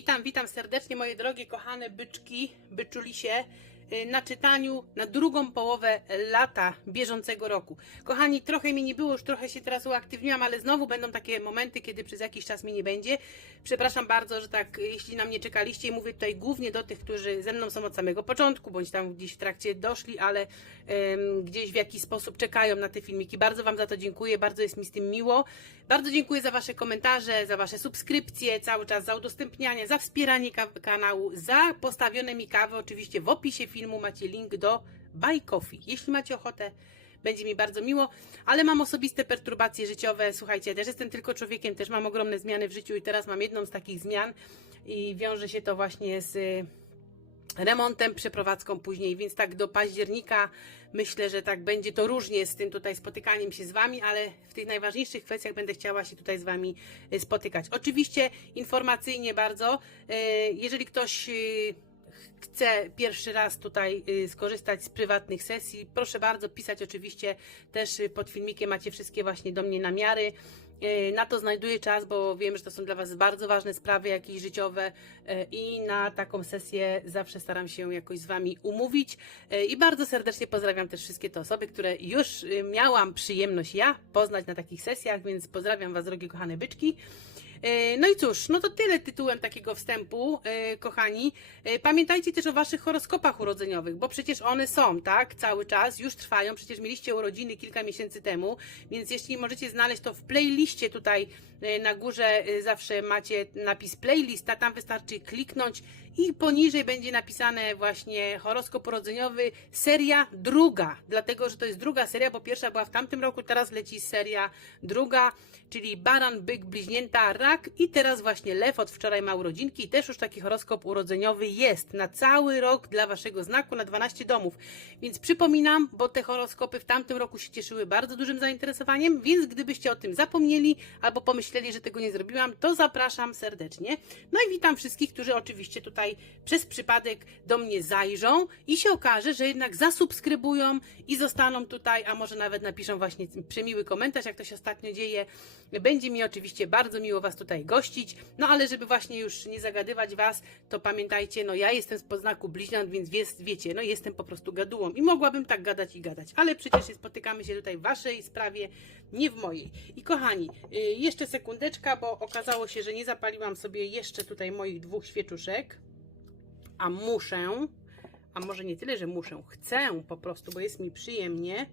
Witam, witam serdecznie moje drogie, kochane byczki, byczulisie na czytaniu na drugą połowę lata bieżącego roku. Kochani, trochę mi nie było, już trochę się teraz uaktywniłam, ale znowu będą takie momenty, kiedy przez jakiś czas mi nie będzie. Przepraszam bardzo, że tak, y, jeśli na mnie czekaliście i mówię tutaj głównie do tych, którzy ze mną są od samego początku, bądź tam gdzieś w trakcie doszli, ale em, gdzieś w jakiś sposób czekają na te filmiki. Bardzo Wam za to dziękuję, bardzo jest mi z tym miło. Bardzo dziękuję za Wasze komentarze, za Wasze subskrypcje, cały czas za udostępnianie, za wspieranie ka- kanału, za postawione mi kawy. Oczywiście w opisie filmu macie link do Buy Coffee. Jeśli macie ochotę, będzie mi bardzo miło, ale mam osobiste perturbacje życiowe. Słuchajcie, ja też jestem tylko człowiekiem, też mam ogromne zmiany w życiu i teraz mam jedną z takich zmian i wiąże się to właśnie z y, remontem, przeprowadzką później, więc tak do października myślę, że tak będzie to różnie z tym tutaj spotykaniem się z Wami, ale w tych najważniejszych kwestiach będę chciała się tutaj z Wami y, spotykać. Oczywiście informacyjnie bardzo, y, jeżeli ktoś chce pierwszy raz tutaj y, skorzystać z prywatnych sesji, proszę bardzo pisać oczywiście też y, pod filmikiem macie wszystkie właśnie do mnie namiary. Y, Na to znajduję czas, bo wiem, że to są dla Was bardzo ważne sprawy jakieś życiowe i na taką sesję zawsze staram się jakoś z Wami umówić. I bardzo serdecznie pozdrawiam też wszystkie te osoby, które już miałam przyjemność ja poznać na takich sesjach, więc pozdrawiam Was, drogie kochane byczki. E, No i cóż, no to tyle tytułem takiego wstępu, e, kochani. E, Pamiętajcie też o waszych horoskopach urodzeniowych, bo przecież one są, tak, cały czas, już trwają. Przecież mieliście urodziny kilka miesięcy temu, więc jeśli możecie znaleźć to w playliście tutaj na górze, zawsze macie napis playlista, tam wystarczy kliknąć i poniżej będzie napisane właśnie horoskop urodzeniowy, seria druga, dlatego że to jest druga seria, bo pierwsza była w tamtym roku, teraz leci seria druga, czyli baran, byk, bliźnięta, rak i teraz właśnie lew od wczoraj ma urodzinki i też już taki horoskop urodzeniowy jest na cały rok dla waszego znaku na 12 domów. Więc przypominam, bo te horoskopy w tamtym roku się cieszyły bardzo dużym zainteresowaniem, więc gdybyście o tym zapomnieli albo pomyśleli, że tego nie zrobiłam, to zapraszam serdecznie. No i witam wszystkich, którzy oczywiście tutaj przez przypadek do mnie zajrzą i się okaże, że jednak zasubskrybują i zostaną tutaj, a może nawet napiszą właśnie przemiły komentarz, jak to się ostatnio dzieje. Będzie mi oczywiście bardzo miło Was tutaj gościć, no ale żeby właśnie już nie zagadywać Was, to pamiętajcie, no ja jestem z poznaku bliźniąt, więc wie, wiecie, no jestem po prostu gadułą i mogłabym tak gadać i gadać, ale przecież spotykamy się tutaj w Waszej sprawie, nie w mojej. I kochani, y, jeszcze sekundeczka, bo okazało się, że nie zapaliłam sobie jeszcze tutaj moich dwóch świeczuszek, a muszę, a może nie tyle, że muszę, chcę po prostu, bo jest mi przyjemnie.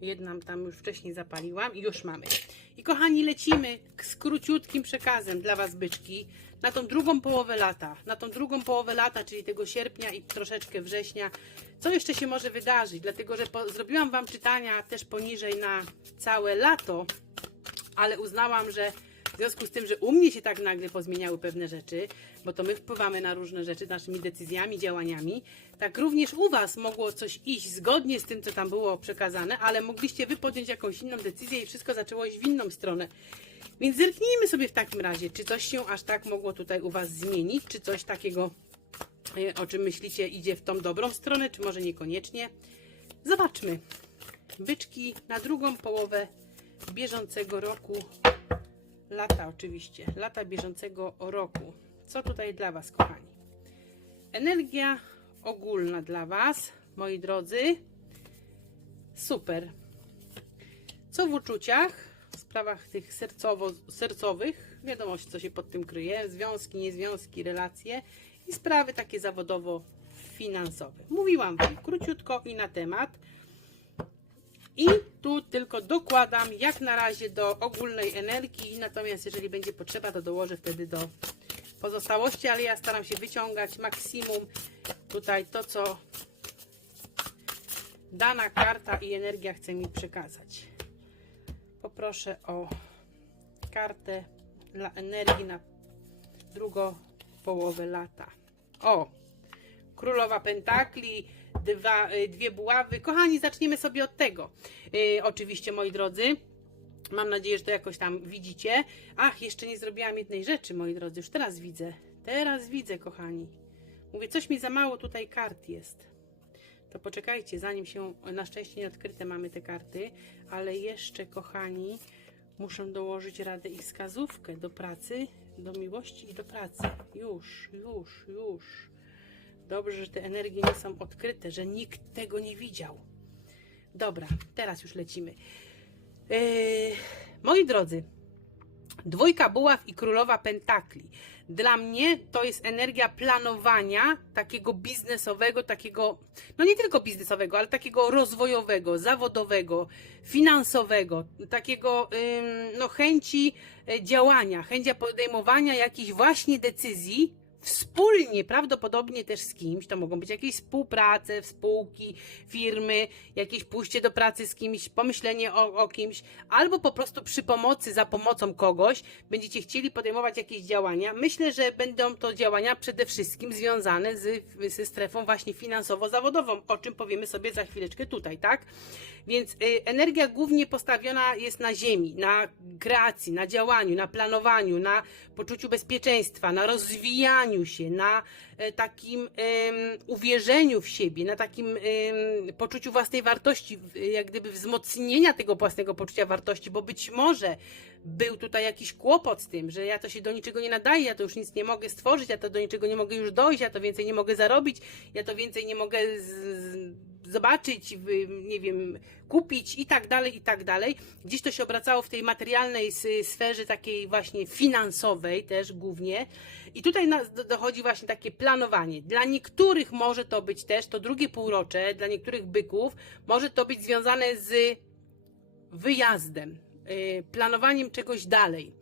Jedną tam już wcześniej zapaliłam i już mamy. I kochani, lecimy z króciutkim przekazem dla Was, byczki, na tą drugą połowę lata. Na tą drugą połowę lata, czyli tego sierpnia i troszeczkę września. Co jeszcze się może wydarzyć? Dlatego, że po, zrobiłam Wam czytania też poniżej na całe lato, ale uznałam, że w związku z tym, że u mnie się tak nagle pozmieniały pewne rzeczy, bo to my wpływamy na różne rzeczy naszymi decyzjami, działaniami, tak również u Was mogło coś iść zgodnie z tym, co tam było przekazane, ale mogliście Wy podjąć jakąś inną decyzję i wszystko zaczęło iść w inną stronę. Więc zerknijmy sobie w takim razie, czy coś się aż tak mogło tutaj u Was zmienić, czy coś takiego, e, o czym myślicie, idzie w tą dobrą stronę, czy może niekoniecznie. Zobaczmy. Byczki na drugą połowę bieżącego roku lata oczywiście, lata bieżącego roku. Co tutaj dla Was, kochani? Energia ogólna dla Was, moi drodzy. Super. Co w uczuciach, w sprawach tych sercowo, sercowych, wiadomo co się pod tym kryje, związki, niezwiązki, relacje i sprawy takie zawodowo-finansowe. Mówiłam Wam króciutko i na temat. I tu tylko dokładam jak na razie do ogólnej energii, natomiast jeżeli będzie potrzeba, to dołożę wtedy do pozostałości, ale ja staram się wyciągać maksimum tutaj to, co dana karta i energia chce mi przekazać. Poproszę o kartę dla energii na drugą połowę lata. O! Królowa Pentakli, dwa, y, dwie buławy. Kochani, zaczniemy sobie od tego. Y, oczywiście, moi drodzy. Mam nadzieję, że to jakoś tam widzicie. Ach, jeszcze nie zrobiłam jednej rzeczy, moi drodzy. Już teraz widzę. Teraz widzę, kochani. Mówię, coś mi za mało tutaj kart jest. To poczekajcie, zanim się na szczęście nieodkryte mamy te karty, ale jeszcze, kochani, muszę dołożyć radę i wskazówkę do pracy do miłości i do pracy. Już, już, już. Dobrze, że te energie nie są odkryte, że nikt tego nie widział. Dobra, teraz już lecimy. Yy, moi drodzy, dwójka buław i królowa pentakli. Dla mnie to jest energia planowania takiego biznesowego, takiego, no nie tylko biznesowego, ale takiego rozwojowego, zawodowego, finansowego, takiego ym, no, chęci e, działania, chęci podejmowania jakichś właśnie decyzji wspólnie, prawdopodobnie też z kimś, to mogą być jakieś współprace, spółki, firmy, jakieś pójście do pracy z kimś, pomyślenie o, o kimś, albo po prostu przy pomocy, za pomocą kogoś będziecie chcieli podejmować jakieś działania. Myślę, że będą to działania przede wszystkim związane z, ze strefą właśnie finansowo-zawodową, o czym powiemy sobie za chwileczkę tutaj, tak? Więc y, energia głównie postawiona jest na ziemi, na kreacji, na działaniu, na planowaniu, na poczuciu bezpieczeństwa, na rozwijaniu się, na e, takim uwierzeniu w siebie, na takim poczuciu własnej wartości, jak gdyby wzmocnienia tego własnego poczucia wartości, bo być może był tutaj jakiś kłopot z tym, że ja to się do niczego nie nadaję, ja to już nic nie mogę stworzyć, ja to do niczego nie mogę już dojść, ja to więcej nie mogę zarobić, ja to więcej nie mogę z, z, zobaczyć, nie wiem, kupić i tak dalej, i tak dalej. Gdzieś to się obracało w tej materialnej sferze takiej właśnie finansowej też głównie. I tutaj dochodzi właśnie takie planowanie. Dla niektórych może to być też to drugie półrocze, dla niektórych byków może to być związane z wyjazdem, planowaniem czegoś dalej.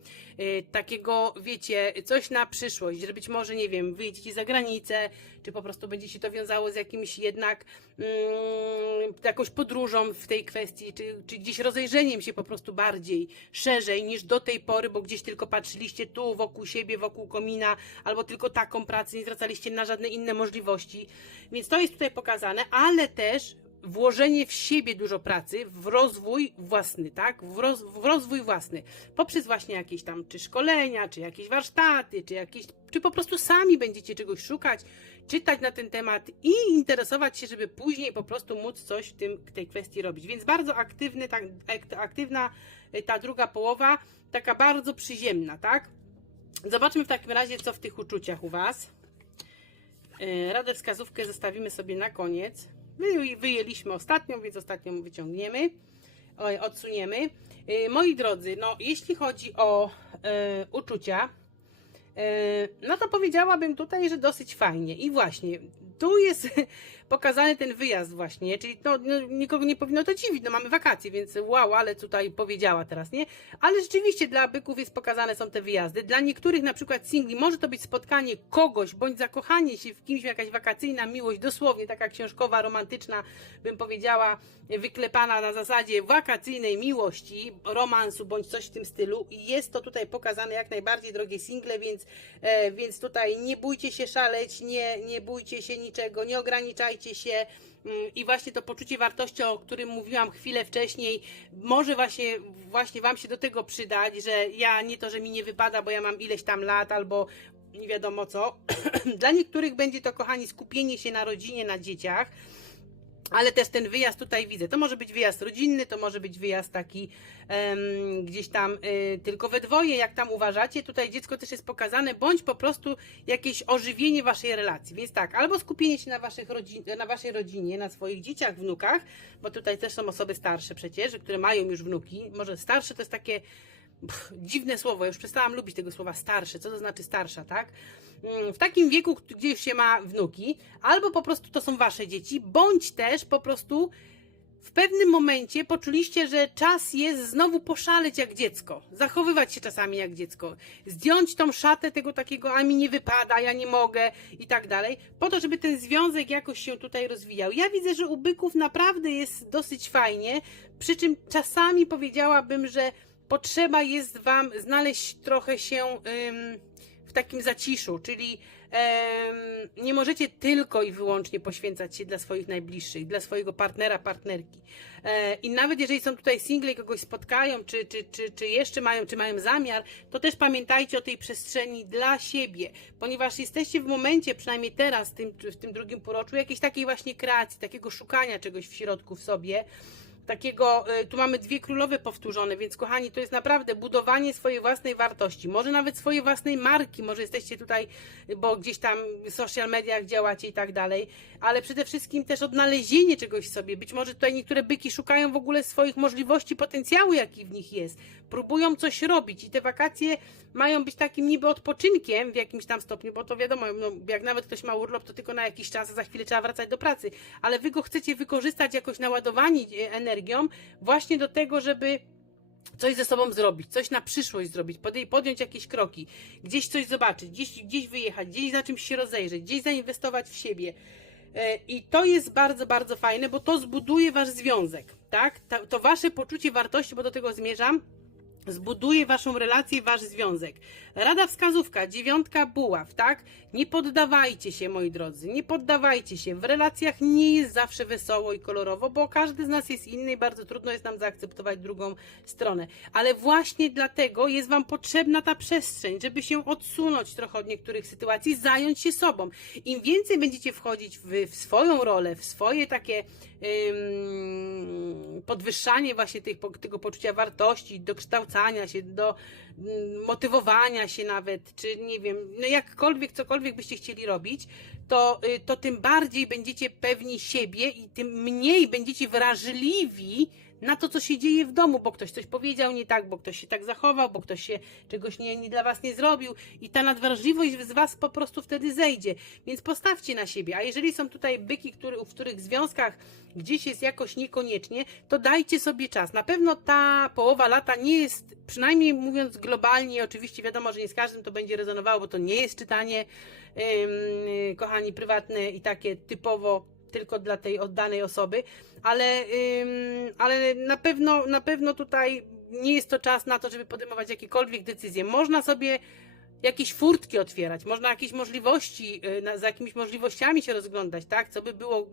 Y, Takiego, wiecie, coś na przyszłość, że być może, nie wiem, wyjedziecie za granicę, czy po prostu będzie się to wiązało z jakimś jednak mm, jakąś podróżą w tej kwestii, czy, czy gdzieś rozejrzeniem się po prostu bardziej, szerzej niż do tej pory, bo gdzieś tylko patrzyliście tu, wokół siebie, wokół komina, albo tylko taką pracę, nie zwracaliście na żadne inne możliwości. Więc to jest tutaj pokazane, ale też włożenie w siebie dużo pracy, w rozwój własny, tak? W, roz, w rozwój własny. Poprzez właśnie jakieś tam, czy szkolenia, czy jakieś warsztaty, czy jakieś, czy po prostu sami będziecie czegoś szukać, czytać na ten temat i interesować się, żeby później po prostu móc coś w tym, tej kwestii robić. Więc bardzo aktywny, tak, ak- aktywna y, ta druga połowa, taka bardzo przyziemna, tak? Zobaczmy w takim razie, co w tych uczuciach u Was. Y, Radę wskazówkę zostawimy sobie na koniec. Wy- Wyjęliśmy ostatnią, więc ostatnią wyciągniemy, odsuniemy. Y, Moi drodzy, no jeśli chodzi o e, uczucia, e, no to powiedziałabym tutaj, że dosyć fajnie. I właśnie, tu jest pokazany ten wyjazd właśnie, czyli no, no, nikogo nie powinno to dziwić, no mamy wakacje, więc wow, ale tutaj powiedziała teraz, nie? Ale rzeczywiście dla byków jest pokazane są te wyjazdy. Dla niektórych na przykład singli może to być spotkanie kogoś, bądź zakochanie się w kimś, jakaś wakacyjna miłość, dosłownie taka książkowa, romantyczna, bym powiedziała, wyklepana na zasadzie wakacyjnej miłości, romansu, bądź coś w tym stylu. I jest to tutaj pokazane jak najbardziej, drogie single, więc, e, więc tutaj nie bójcie się szaleć, nie, nie bójcie się niczego, nie ograniczajcie się. Mm, I właśnie to poczucie wartości, o którym mówiłam chwilę wcześniej, może właśnie, właśnie Wam się do tego przydać, że ja nie to, że mi nie wypada, bo ja mam ileś tam lat albo nie wiadomo co. Dla niektórych będzie to, kochani, skupienie się na rodzinie, na dzieciach. Ale też ten wyjazd tutaj widzę. To może być wyjazd rodzinny, to może być wyjazd taki em, gdzieś tam y, tylko we dwoje, jak tam uważacie. Tutaj dziecko też jest pokazane, bądź po prostu jakieś ożywienie waszej relacji. Więc tak, albo skupienie się na, waszych rodzin, na waszej rodzinie, na swoich dzieciach, wnukach, bo tutaj też są osoby starsze przecież, które mają już wnuki. Może starsze to jest takie dziwne słowo, już przestałam lubić tego słowa starsze. Co to znaczy starsza, tak? Mm, W takim wieku, gdzie już się ma wnuki, albo po prostu to są wasze dzieci, bądź też po prostu w pewnym momencie poczuliście, że czas jest znowu poszaleć jak dziecko, zachowywać się czasami jak dziecko, zdjąć tą szatę tego takiego, a mi nie wypada, ja nie mogę i tak dalej, po to, żeby ten związek jakoś się tutaj rozwijał. Ja widzę, że u byków naprawdę jest dosyć fajnie, przy czym czasami powiedziałabym, że potrzeba jest wam znaleźć trochę się w takim zaciszu, czyli nie możecie tylko i wyłącznie poświęcać się dla swoich najbliższych, dla swojego partnera, partnerki. E, I nawet jeżeli są tutaj single i kogoś spotkają, czy, czy, czy, czy jeszcze mają, czy mają zamiar, to też pamiętajcie o tej przestrzeni dla siebie, ponieważ jesteście w momencie, przynajmniej teraz, w tym, w tym drugim półroczu, jakiejś takiej właśnie kreacji, takiego szukania czegoś w środku w sobie takiego, y, tu mamy dwie królowe powtórzone, więc kochani, to jest naprawdę budowanie swojej własnej wartości, może nawet swojej własnej marki, może jesteście tutaj, bo gdzieś tam w social mediach działacie i tak dalej, ale przede wszystkim też odnalezienie czegoś w sobie. Być może tutaj niektóre byki szukają w ogóle swoich możliwości, potencjału, jaki w nich jest. Próbują coś robić i te wakacje mają być takim niby odpoczynkiem w jakimś tam stopniu, bo to wiadomo, no, jak nawet ktoś ma urlop, to tylko na jakiś czas, a za chwilę trzeba wracać do pracy, ale wy go chcecie wykorzystać jakoś naładowani e, energią właśnie do tego, żeby coś ze sobą zrobić, coś na przyszłość zrobić, podjąć jakieś kroki, gdzieś coś zobaczyć, gdzieś, gdzieś wyjechać, gdzieś na czymś się rozejrzeć, gdzieś zainwestować w siebie. E, I to jest bardzo, bardzo fajne, bo to zbuduje wasz związek, tak? Ta- To wasze poczucie wartości, bo do tego zmierzam, zbuduje waszą relację, wasz związek. Rada wskazówka, dziewiątka buław, tak? Nie poddawajcie się, moi drodzy, nie poddawajcie się. W relacjach nie jest zawsze wesoło i kolorowo, bo każdy z nas jest inny i bardzo trudno jest nam zaakceptować drugą stronę. Ale właśnie dlatego jest wam potrzebna ta przestrzeń, żeby się odsunąć trochę od niektórych sytuacji, zająć się sobą. Im więcej będziecie wchodzić w, w swoją rolę, w swoje takie ym, podwyższanie właśnie tych, tego poczucia wartości, dokształcania się, do mm, motywowania się nawet, czy nie wiem, no jakkolwiek, cokolwiek byście chcieli robić, to, y, to tym bardziej będziecie pewni siebie i tym mniej będziecie wrażliwi na to, co się dzieje w domu, bo ktoś coś powiedział nie tak, bo ktoś się tak zachował, bo ktoś się czegoś nie, nie dla was nie zrobił i ta nadwrażliwość z was po prostu wtedy zejdzie. Więc postawcie na siebie. A jeżeli są tutaj byki, który, w których związkach gdzieś jest jakoś niekoniecznie, to dajcie sobie czas. Na pewno ta połowa lata nie jest, przynajmniej mówiąc globalnie, oczywiście wiadomo, że nie z każdym to będzie rezonowało, bo to nie jest czytanie, kochani, prywatne i takie typowo tylko dla tej oddanej osoby, ale, ym, ale na pewno, na pewno tutaj nie jest to czas na to, żeby podejmować jakiekolwiek decyzje. Można sobie jakieś furtki otwierać, można jakieś możliwości, y, za jakimiś możliwościami się rozglądać, tak? Co by było,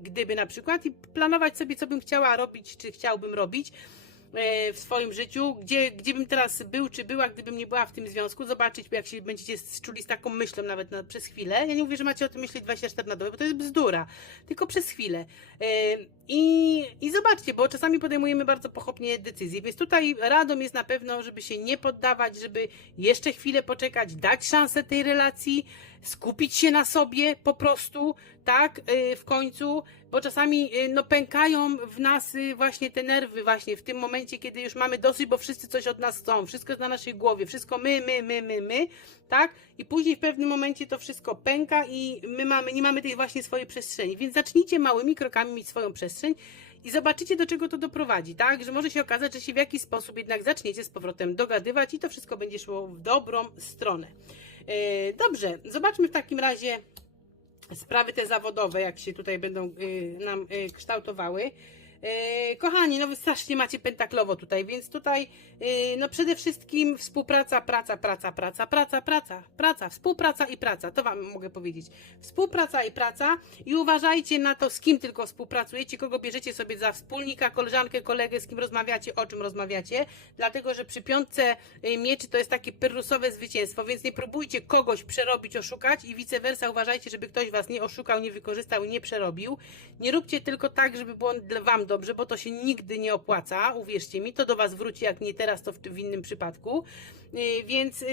gdyby na przykład i planować sobie, co bym chciała robić, czy chciałbym robić w swoim życiu, gdzie, gdzie bym teraz był, czy była, gdybym nie była w tym związku, zobaczyć, jak się będziecie czuli z taką myślą nawet na, przez chwilę. Ja nie mówię, że macie o tym myśleć 24 na dobę, bo to jest bzdura, tylko przez chwilę. E, I, I zobaczcie, bo czasami podejmujemy bardzo pochopnie decyzje, więc tutaj radą jest na pewno, żeby się nie poddawać, żeby jeszcze chwilę poczekać, dać szansę tej relacji, skupić się na sobie po prostu, tak, y, w końcu, bo czasami y, no, pękają w nas y, właśnie te nerwy właśnie w tym momencie, kiedy już mamy dosyć, bo wszyscy coś od nas chcą, wszystko jest na naszej głowie, wszystko my, my, my, my, my, tak, i później w pewnym momencie to wszystko pęka i my mamy, nie mamy tej właśnie swojej przestrzeni, więc zacznijcie małymi krokami mieć swoją przestrzeń, i zobaczycie, do czego to doprowadzi, tak? Że może się okazać, że się w jakiś sposób jednak zaczniecie z powrotem dogadywać i to wszystko będzie szło w dobrą stronę. E, Dobrze, zobaczmy w takim razie sprawy te zawodowe, jak się tutaj będą y, nam y, kształtowały. E, Kochani, no wy strasznie macie pentaklowo tutaj, więc tutaj y, no przede wszystkim współpraca, praca, praca, praca, praca, praca, praca, współpraca i praca, to wam mogę powiedzieć. Współpraca i praca i uważajcie na to, z kim tylko współpracujecie, kogo bierzecie sobie za wspólnika, koleżankę, kolegę, z kim rozmawiacie, o czym rozmawiacie, dlatego, że przy piątce y, mieczy to jest takie pyrrusowe zwycięstwo, więc nie próbujcie kogoś przerobić, oszukać i vice versa, uważajcie, żeby ktoś was nie oszukał, nie wykorzystał i nie przerobił. Nie róbcie tylko tak, żeby było wam dobrze, bo to się nigdy nie opłaca, uwierzcie mi, to do was wróci, jak nie teraz, to w, w innym przypadku. Yy, Więc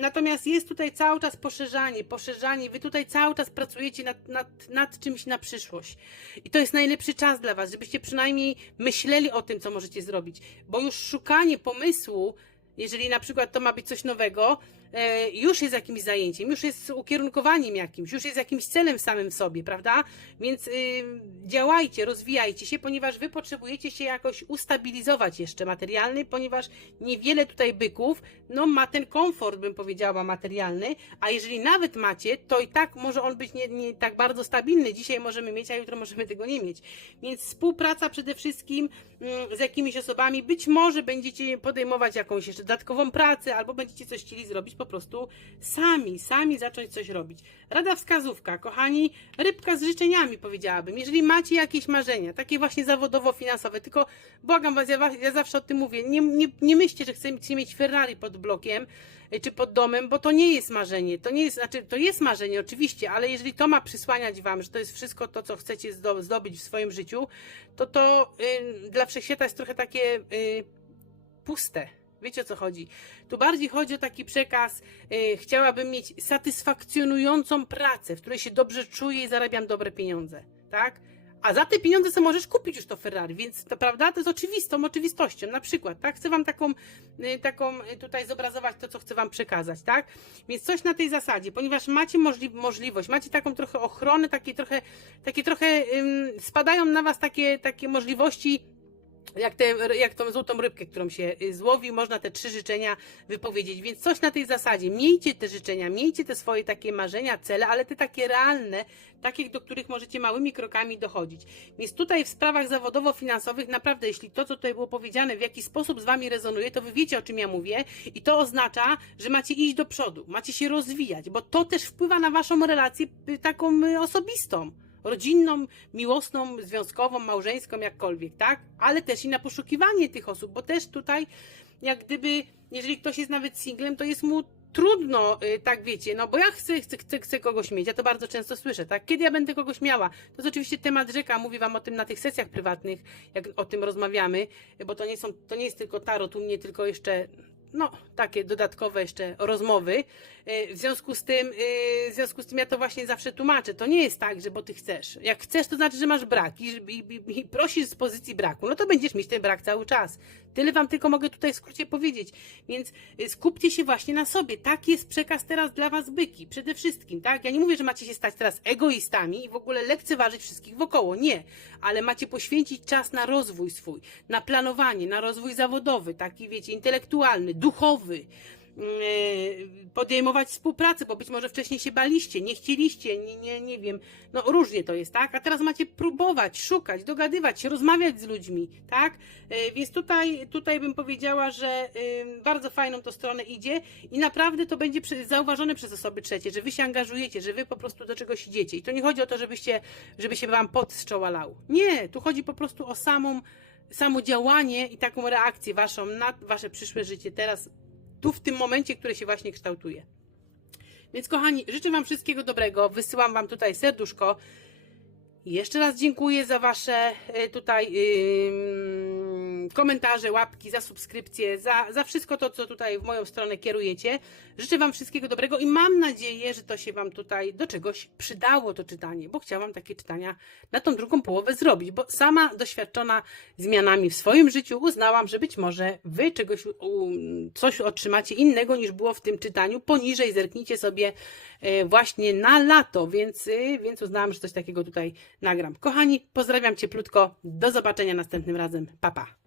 natomiast jest tutaj cały czas poszerzanie, poszerzanie. Wy tutaj cały czas pracujecie nad, nad, nad czymś na przyszłość. I to jest najlepszy czas dla was, żebyście przynajmniej myśleli o tym, co możecie zrobić. Bo już szukanie pomysłu, jeżeli na przykład to ma być coś nowego, już jest jakimś zajęciem, już jest ukierunkowaniem jakimś, już jest jakimś celem samym w sobie, prawda? Więc y, działajcie, rozwijajcie się, ponieważ wy potrzebujecie się jakoś ustabilizować jeszcze materialny, ponieważ niewiele tutaj byków, no ma ten komfort, bym powiedziała, materialny, a jeżeli nawet macie, to i tak może on być nie, nie tak bardzo stabilny. Dzisiaj możemy mieć, a jutro możemy tego nie mieć. Więc współpraca przede wszystkim, z jakimiś osobami, być może będziecie podejmować jakąś jeszcze dodatkową pracę, albo będziecie coś chcieli zrobić po prostu sami, sami zacząć coś robić. Rada wskazówka, kochani, rybka z życzeniami powiedziałabym. Jeżeli macie jakieś marzenia, takie właśnie zawodowo-finansowe, tylko błagam was, ja, ja zawsze o tym mówię, nie, nie, nie myślcie, że chcecie mieć Ferrari pod blokiem, czy pod domem, bo to nie jest marzenie. To nie jest, znaczy, to jest marzenie oczywiście, ale jeżeli to ma przysłaniać wam, że to jest wszystko to, co chcecie zdo- zdobyć w swoim życiu, to to y, dla wszechświata jest trochę takie y, puste. Wiecie o co chodzi? Tu bardziej chodzi o taki przekaz. y, chciałabym mieć satysfakcjonującą pracę, w której się dobrze czuję i zarabiam dobre pieniądze. Tak? A za te pieniądze sobie możesz kupić już to Ferrari, więc to prawda, to jest oczywistą oczywistością. Na przykład, tak? Chcę wam taką, y, taką y, tutaj zobrazować to, co chcę wam przekazać, tak? Więc coś na tej zasadzie, ponieważ macie możli możliwość, macie taką trochę ochronę, takie trochę, takie trochę ym, spadają na was takie, takie możliwości jak, te, jak tą złotą rybkę, którą się y, złowi, można te trzy życzenia wypowiedzieć. Więc coś na tej zasadzie. Miejcie te życzenia, miejcie te swoje takie marzenia, cele, ale te takie realne, takie, do których możecie małymi krokami dochodzić. Więc tutaj w sprawach zawodowo-finansowych, naprawdę, jeśli to, co tutaj było powiedziane, w jaki sposób z Wami rezonuje, to Wy wiecie, o czym ja mówię i to oznacza, że macie iść do przodu, macie się rozwijać, bo to też wpływa na Waszą relację y, taką y, osobistą rodzinną, miłosną, związkową, małżeńską, jakkolwiek, tak? Ale też i na poszukiwanie tych osób, bo też tutaj, jak gdyby, jeżeli ktoś jest nawet singlem, to jest mu trudno, y, tak wiecie, no bo ja chcę, chcę, chcę, chcę kogoś mieć, ja to bardzo często słyszę, tak? Kiedy ja będę kogoś miała? To jest oczywiście temat rzeka, mówię wam o tym na tych sesjach prywatnych, jak o tym rozmawiamy, bo to nie są, to nie jest tylko tarot u mnie, tylko jeszcze no, takie dodatkowe jeszcze rozmowy. E, W związku z tym, e, w związku z tym ja to właśnie zawsze tłumaczę. To nie jest tak, że bo ty chcesz. Jak chcesz, to znaczy, że masz brak i, i, i, prosisz z pozycji braku, no to będziesz mieć ten brak cały czas. Tyle wam tylko mogę tutaj w skrócie powiedzieć. Więc e, skupcie się właśnie na sobie. Taki jest przekaz teraz dla was byki. Przede wszystkim, tak? Ja nie mówię, że macie się stać teraz egoistami i w ogóle lekceważyć wszystkich wokoło. Nie. Ale macie poświęcić czas na rozwój swój, na planowanie, na rozwój zawodowy, taki wiecie, intelektualny, duchowy yy, podejmować współpracę, bo być może wcześniej się baliście, nie chcieliście, nie, nie, nie wiem, no różnie to jest, tak? A teraz macie próbować, szukać, dogadywać się, rozmawiać z ludźmi, tak? Yy, Więc tutaj, tutaj bym powiedziała, że bardzo fajną to stronę idzie i naprawdę to będzie zauważone przez osoby trzecie, że wy się angażujecie, że wy po prostu do czegoś idziecie. I to nie chodzi o to, żebyście, żeby się wam pot z czoła lał. Nie, tu chodzi po prostu o samą, samo działanie i taką reakcję waszą na wasze przyszłe życie teraz tu w tym momencie, które się właśnie kształtuje. Więc kochani, życzę Wam wszystkiego dobrego. Wysyłam Wam tutaj serduszko. Jeszcze raz dziękuję za Wasze e, tutaj ym, komentarze, łapki, za subskrypcję, za, za wszystko to, co tutaj w moją stronę kierujecie. Życzę Wam wszystkiego dobrego i mam nadzieję, że to się Wam tutaj do czegoś przydało, to czytanie, bo chciałam takie czytania na tą drugą połowę zrobić, bo sama doświadczona zmianami w swoim życiu uznałam, że być może Wy czegoś, coś otrzymacie innego niż było w tym czytaniu. Poniżej zerknijcie sobie e, właśnie na lato, więc, y, więc uznałam, że coś takiego tutaj nagram. Kochani, pozdrawiam cieplutko. Do zobaczenia następnym razem. Pa, pa.